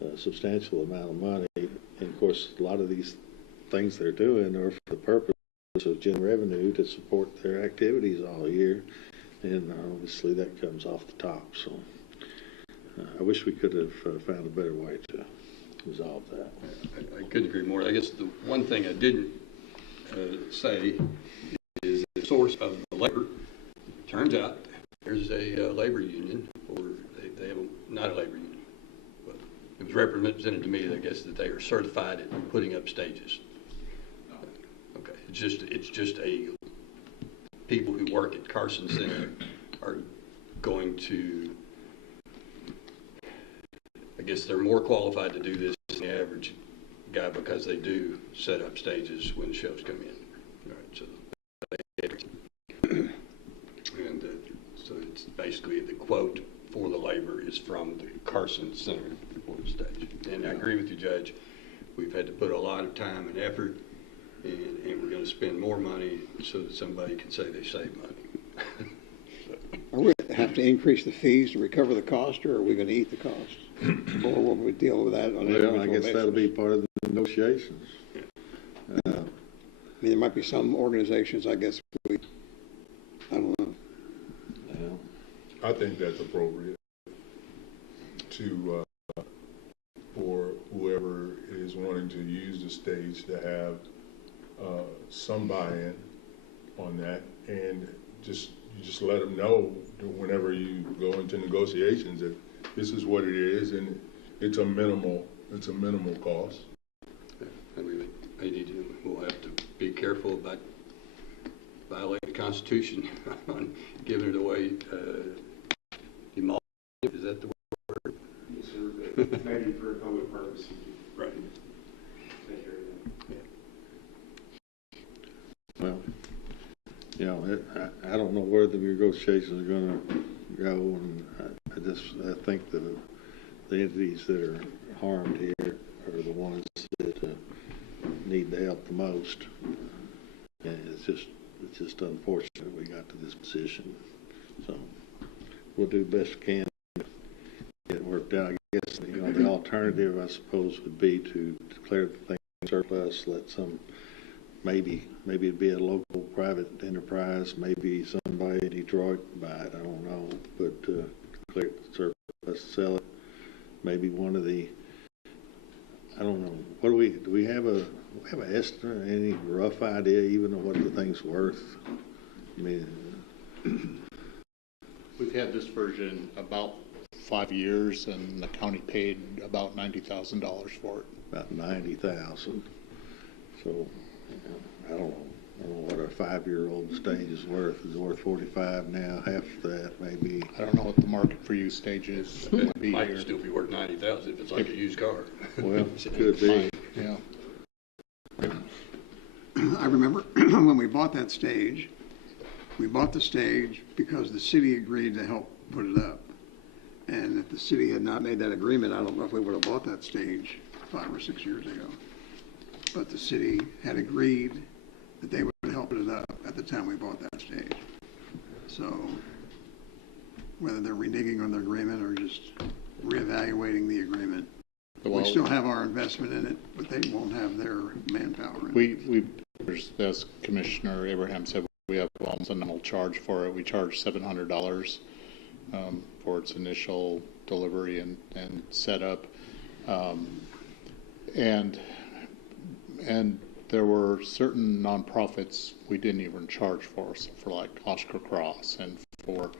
a substantial amount of money. And of course, a lot of these things they're doing are for the purpose of generating revenue to support their activities all year, and obviously that comes off the top. So I wish we could have found a better way to resolve that. I couldn't agree more. I guess the one thing I didn't say is the source of the labor. Turns out there's a labor union, or they have not a labor union. But it was represented to me, I guess, that they are certified at putting up stages. Okay, it's just a people who work at Carson Center are going to, I guess they're more qualified to do this than the average guy because they do set up stages when the shows come in. All right, so and so it's basically the quote for the labor is from the Carson Center for the stage. And I agree with you, Judge. We've had to put a lot of time and effort, and we're going to spend more money so that somebody can say they saved money. Are we going to have to increase the fees to recover the cost, or are we going to eat the cost? Or will we deal with that on an individual Well, I guess basis? that'll be part of the negotiations. I mean, there might be some organizations, I guess, I don't know. I think that's appropriate to for whoever is wanting to use the stage to have some buy-in on that, and you just let them know whenever you go into negotiations that this is what it is, and it's a minimal cost. We'll have to be careful about violating the Constitution on giving it away. Is that the word? Yes, sir. Maybe for a public purpose. Right. Well, you know, I don't know where the negotiations are going to go, and I think the entities that are harmed here are the ones that need the help the most, and it's just unfortunate we got to this position. So we'll do the best we can to get it worked out. I guess the alternative, I suppose, would be to declare the thing surplus, let some. Maybe it'd be a local private enterprise, maybe somebody in Detroit buy it, I don't know, but declare it surplus, sell it. Maybe one of the, I don't know, what do we have an estimate, any rough idea even of what the thing's worth? I mean, we've had this version about 5 years, and the county paid about $90,000 for it. About $90,000. So I don't know what a 5-year-old stage is worth. Is it worth 45 now? Half that, maybe. I don't know what the market for used stages would be Might here. still be worth $90,000 if it's like a used car. Well, could be. Yeah. I remember when we bought that stage, we bought the stage because the city agreed to help put it up. And if the city had not made that agreement, I don't know if we would have bought that stage 5 or 6 years ago. But the city had agreed that they would help it up at the time we bought that stage. So whether they're reneging on their agreement or just reevaluating the agreement, we still have our investment in it, but they won't have their manpower in it. As Commissioner Abraham said, we have almost a nominal charge for it. We charge $700 for its initial delivery and setup. And there were certain nonprofits we didn't even charge for, so for like Oscar Cross and for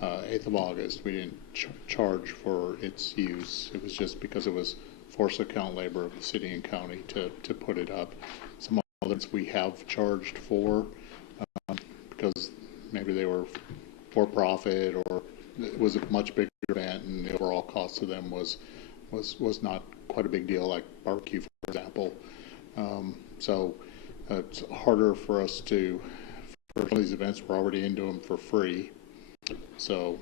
8th of August, we didn't charge for its use. It was just because it was force account labor of the city and county to put it up. Some others we have charged for because maybe they were for-profit, or it was a much bigger event, and the overall cost to them was not quite a big deal, like barbecue, for example. So it's harder for us for some of these events, we're already into them for free. So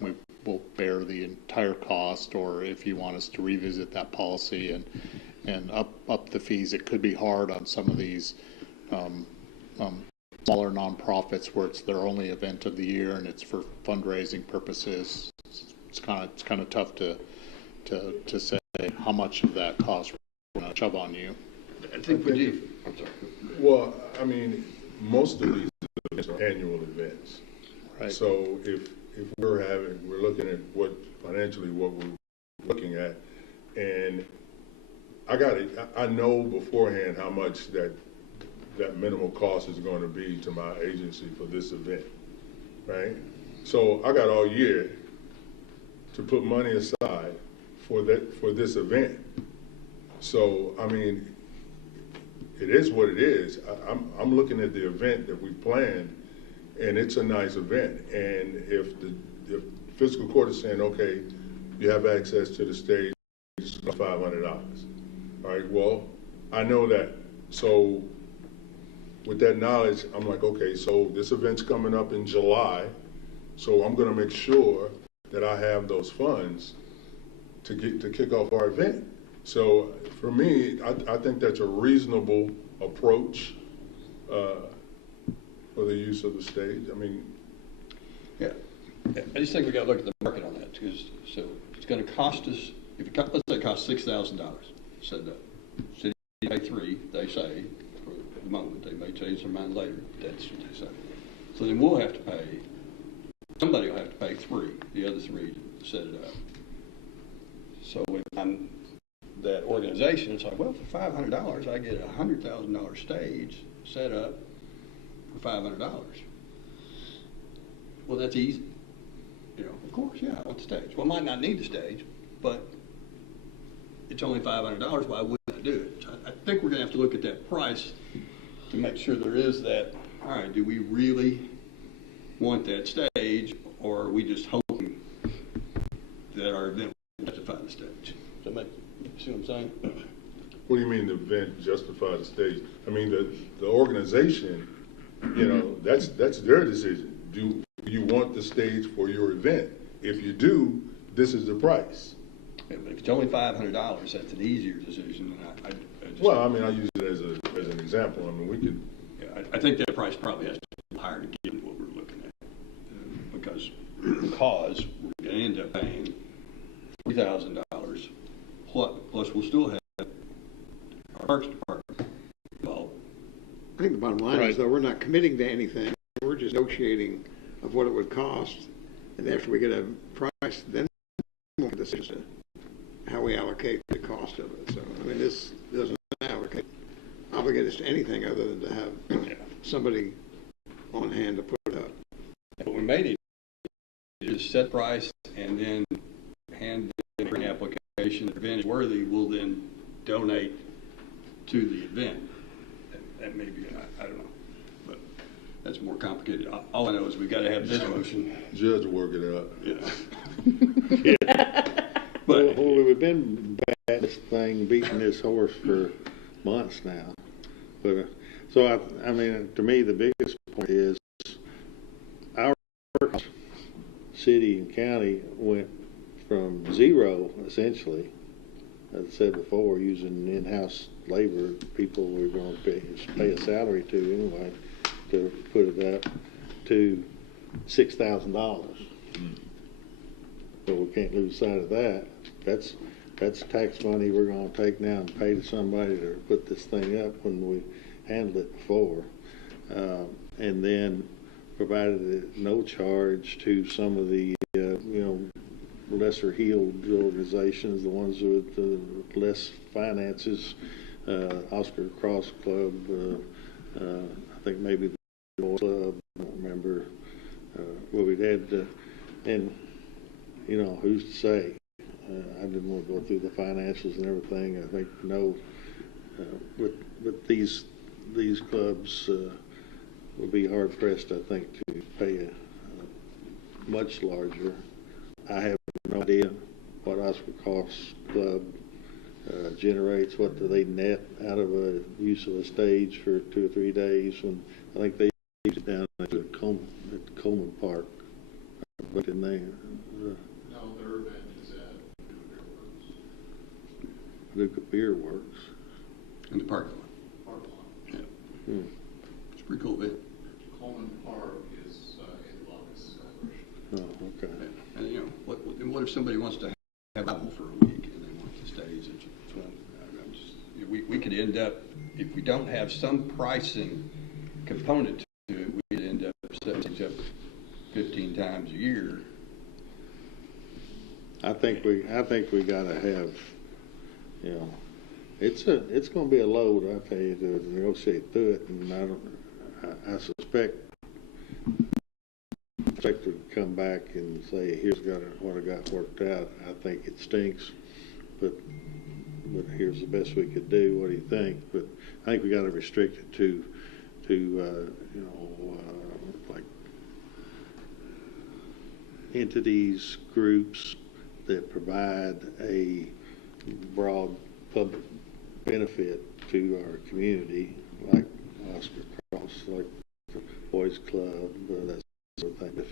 we will bear the entire cost, or if you want us to revisit that policy and up the fees. It could be hard on some of these smaller nonprofits where it's their only event of the year and it's for fundraising purposes. It's kind of tough to say how much of that cost we're going to shove on you. I think we do. I'm sorry. Well, I mean, most of these events are annual events. Right. So if we're looking at what we're looking at, and I know beforehand how much that minimal cost is going to be to my agency for this event, right? So I got all year to put money aside for this event. So I mean, it is what it is. I'm looking at the event that we planned, and it's a nice event. And if the fiscal court is saying, okay, you have access to the stage, it's $500. All right, well, I know that. So with that knowledge, I'm like, okay, so this event's coming up in July, so I'm gonna make sure that I have those funds to kick off our event. So for me, I think that's a reasonable approach for the use of the stage. I mean, yeah, I just think we got to look at the market on that, because so it's going to cost us. Let's say it costs $6,000. So the city pay $3,000, they say, for the moment. They may change their mind later. That's what they say. So then we'll have to pay. Somebody will have to pay $3,000, the other $3,000 to set it up. So when I'm that organization, it's like, well, for $500, I get a $100,000 stage set up for $500. Well, that's easy. You know, of course, yeah, I want the stage. Well, I might not need the stage, but it's only $500. Why wouldn't I do it? I think we're going to have to look at that price to make sure there is that. All right, do we really want that stage, or are we just hoping that our event will justify the stage? Does that make see what I'm saying? what do you mean the event justify the stage? I mean, the organization, you know, that's their decision. Do you want the stage for your event? If you do, this is the price. Yeah, but if it's only $500, that's an easier decision. And I just, well, I mean, I use it as an example. I mean, we could. Yeah, I think that price probably has to be higher to get what we're looking at, because we're going to end up paying $3,000 plus we'll still have our Parks Department involved. I think the bottom line is, though, we're not committing to anything. We're just negotiating of what it would cost, and after we get a price, then we'll make a decision how we allocate the cost of it. So, I mean, this doesn't obligate us to anything other than to have somebody on hand to put it up. What we may need is set price and then hand in an application. The event is worthy, we'll then donate to the event. That may be, I don't know, but that's more complicated. All I know is we've got to have this motion. Judge will work it out. Yeah. Yeah. But well, we've been batting this thing, beating this horse for months now. But so I mean, to me, the biggest point is our city and county went from zero, essentially, as I said before, using in-house labor, people we're going to pay a salary to anyway, to put it up, to $6,000. But we can't lose sight of that. That's tax money we're going to take now and pay to somebody to put this thing up when we handled it before. And then provided no charge to some of the, lesser heeled organizations, the ones with less finances, Oscar Cross Club, I think maybe the Boys Club, I don't remember. Well, we'd had, and who's to say? I didn't want to go through the financials and everything. I think with these clubs would be hard pressed, I think, to pay much larger. I have no idea what Oscar Cost Club generates. What do they net out of a use of a stage for 2 or 3 days? When I think they use it down at Coleman Park. But in there, No, their event is at Paducah Beer Works. In the parking lot. Yeah. It's a pretty cool event. Coleman Park is in August celebration. Oh, okay. And you know, what if somebody wants to have Bible for a week and they want the stage? We could end up, if we don't have some pricing component to it, we could end up setting things up 15 times a year. I think we gotta have, you know, it's gonna be a load, I tell you, to negotiate through it, and I suspect would come back and say, here's what I got worked out. I think it stinks, but here's the best we could do. What do you think? But I think we got to restrict it to like entities, groups that provide a broad public benefit to our community, like Oscar Cross, like the Boys Club, that sort of thing.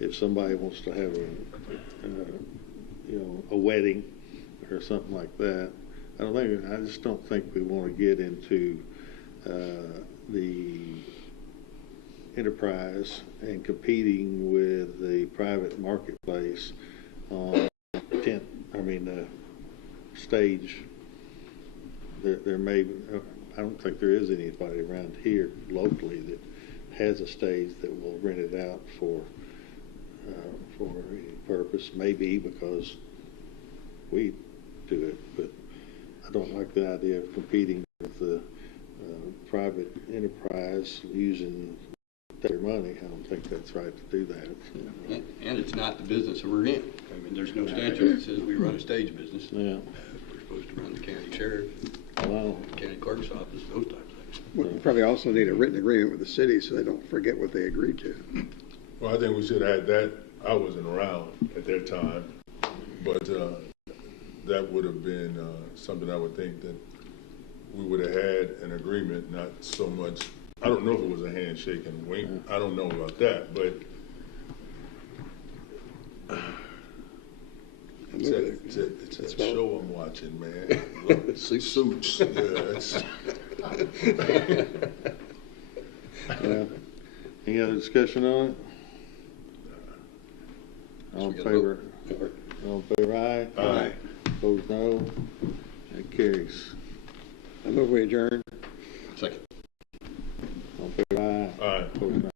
If somebody wants to have a wedding or something like that, I just don't think we want to get into the enterprise and competing with the private marketplace on stage. There may, I don't think there is anybody around here locally that has a stage that will rent it out for any purpose. Maybe because we do it, but I don't like the idea of competing with the private enterprise using their money. I don't think that's right to do that. And it's not the business that we're in. I mean, there's no statute that says we run a stage business. Yeah. We're supposed to run the county sheriff, county clerk's office, those types of things. We probably also need a written agreement with the city so they don't forget what they agreed to. Well, I think we should have had that. I wasn't around at that time, but that would have been something I would think that we would have had an agreement, not so much. I don't know if it was a handshake and wink. I don't know about that, but it's that show I'm watching, man. Suits. Yeah. Any other discussion on it? All in favor? All in favor, aye? Aye. Opposed, no. That carries. I move we adjourn. Second. All in favor, aye? Aye. Opposed, no.